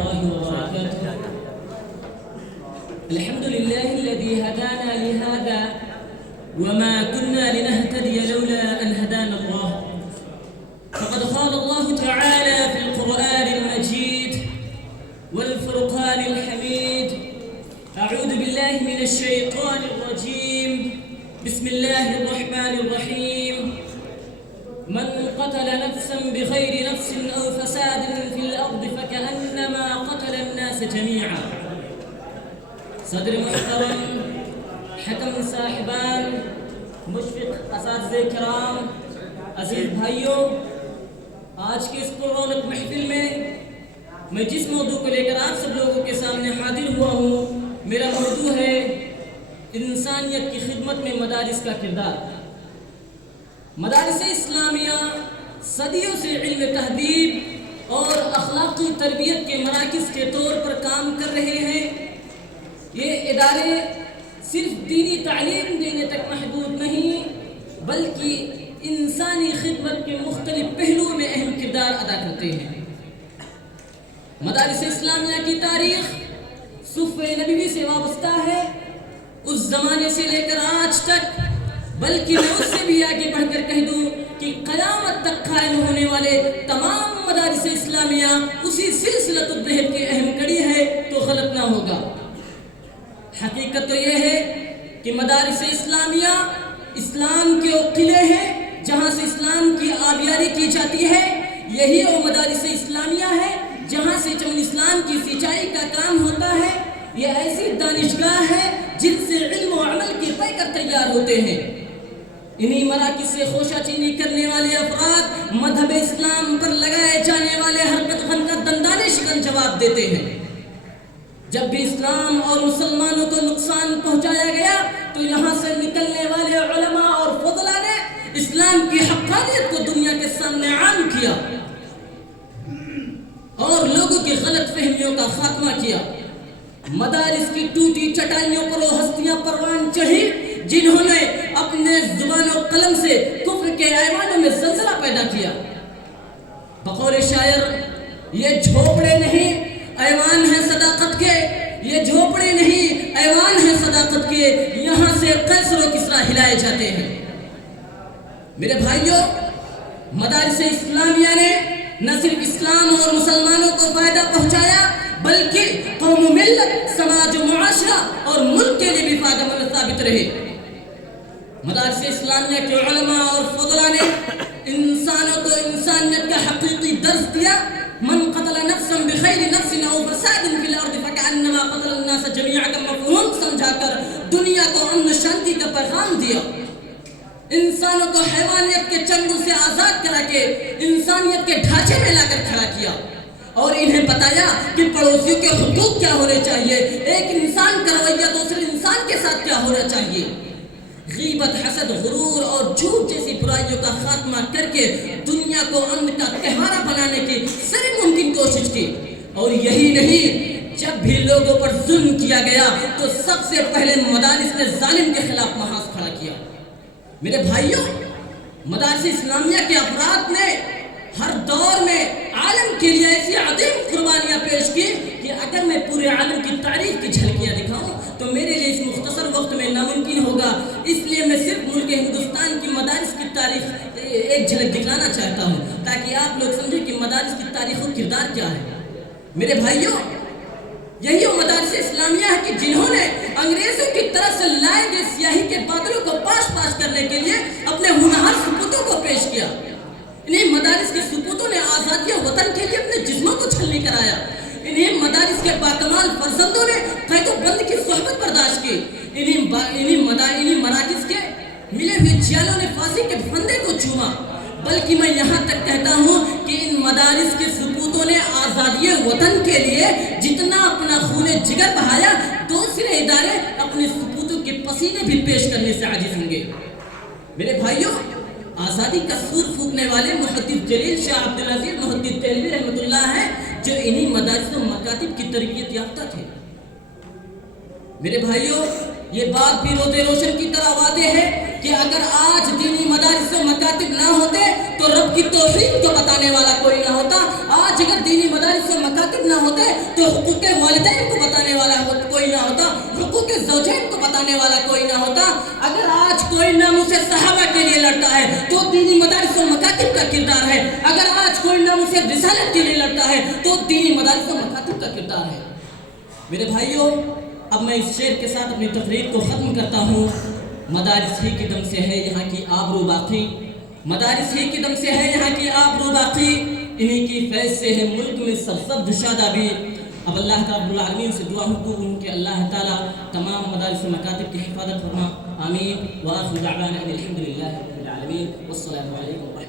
الله وبركاته. الحمد لله الذي هدانا لهذا وما كنا لنهتدي لولا أن هدانا الله. فقد قال الله تعالى في القرآن المجيد والفرقان الحميد: أعوذ بالله من الشيطان الرجيم، بسم الله الرحمن الرحيم. من قتل نفسا بغير نفس أو فساد في الأرض فكأنما قتل الناس جميعا. صدر محترم، حکم صاحبان، مشفق اساتذہ کرام، عزیز بھائیوں، آج کے اس پررونق محفل میں جس موضوع کو لے کر آپ سب لوگوں کے سامنے حاضر ہوا ہوں، میرا موضوع ہے انسانیت کی خدمت میں مدارس کا کردار۔ مدارس اسلامیہ صدیوں سے علم تہذیب اور اخلاقی تربیت کے مراکز کے طور پر کام کر رہے ہیں۔ یہ ادارے صرف دینی تعلیم دینے تک محدود نہیں، بلکہ انسانی خدمت کے مختلف پہلوؤں میں اہم کردار ادا کرتے ہیں۔ مدارس اسلامیہ کی تاریخ صفوہ نبوی سے وابستہ ہے، اس زمانے سے لے کر آج تک، بلکہ میں اس سے بھی آگے بڑھ کر کہہ دوں کہ قیامت تک قائم ہونے والے تمام مدارس اسلامیہ اسی سلسلۃ الدہر کی اہم کڑی ہے تو غلط نہ ہوگا۔ حقیقت تو یہ ہے کہ مدارس اسلامیہ اسلام کے وہ قلعے ہیں جہاں سے اسلام کی آبیاری کی جاتی ہے، یہی وہ مدارس اسلامیہ ہے جہاں سے چمن اسلام کی سینچائی کا کام ہوتا ہے۔ یہ ایسی دانشگاہ ہے جن سے علم و عمل کے پیکر تیار ہوتے ہیں۔ انہی مراکز سے خوشہ چینی کرنے والے افراد مذہب اسلام پر لگائے جانے والے ہر قدغن کا دندانِ شکن جواب دیتے ہیں۔ جب بھی اسلام اور مسلمانوں کو نقصان پہنچایا گیا تو یہاں سے نکلنے والے علماء اور فضلاء نے اسلام کی حقانیت کو دنیا کے سامنے عام کیا اور لوگوں کی غلط فہمیوں کا خاتمہ کیا۔ مدارس کی ٹوٹی چٹائیوں پر وہ ہستیاں پروان چڑھی جنہوں نے اپنے زبان و قلم سے کفر کے ایوانوں میں زلزلہ پیدا کیا۔ بقول شاعر، یہ جھوپڑے نہیں ایوان ہیں صداقت کے، یہ جھوپڑے نہیں ایوان ہیں صداقت کے، یہاں سے قیصر و کسریٰ ہلائے جاتے ہیں۔ میرے بھائیوں، مدارس اسلامیہ نے نہ صرف اسلام اور مسلمانوں کو فائدہ پہنچایا بلکہ قوم و ملت، سماج و معاشرہ اور ملک کے لیے بھی فائدہ مند ثابت رہے۔ مدارس اسلامیہ کے علماء اور فضلاء نے انسانوں کو انسانیت کا حقیقی درس دیا۔ من قتل نفسا بغیر نفس او فساد فی الارض فکأنما قتل الناس جميعا کا مفہوم سمجھا کر دنیا کو امن و شانتی کا پیغام دیا۔ انسانوں کو حیوانیت کے چنگل سے آزاد کرا کے انسانیت کے ڈھانچے میں لا کر کھڑا کیا اور انہیں بتایا کہ پڑوسیوں کے حقوق کیا ہونے چاہیے، ایک انسان کا رویہ دوسرے انسان کے ساتھ کیا ہونا چاہیے۔ غیبت، حسد، غرور اور جھوٹ جیسی برائیوں کا خاتمہ کر کے دنیا کو امن کا تہوارہ بنانے کی سر ممکن کوشش کی۔ اور یہی نہیں، جب بھی لوگوں پر ظلم کیا گیا تو سب سے پہلے مدارس نے ظالم کے خلاف محاذ کھڑا کیا۔ میرے بھائیوں، مدارس اسلامیہ کے افراد نے ہر دور میں عالم کے لیے ایسی عظیم قربانیاں پیش کی کہ اگر میں پورے عالم کی تاریخ کی جھلکیاں دکھاؤں تو میرے لیے اس مختصر وقت میں ناممکن ہوگا، اس لیے میں صرف ملک ہندوستان کی مدارس کی تاریخ ایک جھلک دکھانا چاہتا ہوں تاکہ آپ لوگ سمجھیں کہ مدارس کی تاریخ و کردار کیا ہے۔ میرے بھائیوں، یہی وہ مدارس اسلامیہ ہے کہ جنہوں نے انگریزوں کی طرف سے لائے گئے سیاہی کے بادلوں کو پاش کرنے کے لیے اپنے ہونہار سپوتوں کو پیش کیا۔ انہیں مدارس کے سپوتوں نے آزادی وطن کے لیے اپنے جسموں کو چھلنی کرایا۔ انہیں مدارس کے باکمال فرزندوں نے قید و بند کی صحبت برداشت کی۔ انہیں مراکز کے ملے ہوئے جیالوں نے پھانسی کے پھندے کو چوما۔ بلکہ میں یہاں تک کہتا ہوں کہ ان مدارس کے سپوتوں نے آزادی وطن کے لیے جتنا اپنا خون جگر بہایا، دوسرے ادارے اپنے سپوتوں کے پسینے بھی پیش کرنے سے عاجز ہوں گے۔ میرے بھائیوں، آزادی کا سور پھونکنے والے محدث جلیل شاہ عبدالعزیز محدث دہلوی رحمۃ اللہ ہیں جو انہی مدارس و مکاتب کی تربیت یافتہ تھے۔ میرے بھائیوں، یہ بات بھی روز روشن کی طرح واضح ہے کہ اگر آج دینی مدارس و مکاتب نہ ہوتے تو رب کی توحید کو بتانے والا کوئی نہ ہوتا. آج اگر دینی مدارس و مکاتب نہ ہوتے تو حقوق والدین کو بتانے والا کوئی نہ ہوتا, حقوق زوجین کو بتانے والا کوئی نہ ہوتا. اگر آج کوئی ناموس صحابہ کے لیے لڑتا ہے تو دینی مدارس و مکاتب کا کردار ہے. اگر آج کوئی ناموس رسالت کے لیے لڑتا ہے تو دینی مدارس و مکاتب کا کردار ہے. میرے بھائیوں, اب میں اس شعر کے ساتھ اپنی تقریر کو ختم کرتا ہوں. مدارس ہی کے دم سے ہے یہاں کی آبرو باقی, مدارس ہی کے دم سے ہے یہاں کی آبرو باقی, انہی کی فیض سے ہے ملک میں سرسبز شادابی. اب اللہ کا رب العالمین سے دعا ہوں کہ اللہ تعالیٰ تمام مدارس و مکاتب کی حفاظت فرما. آمین. وآخر دعوانا ان الحمد للہ رب العالمین والصلاة علیکم.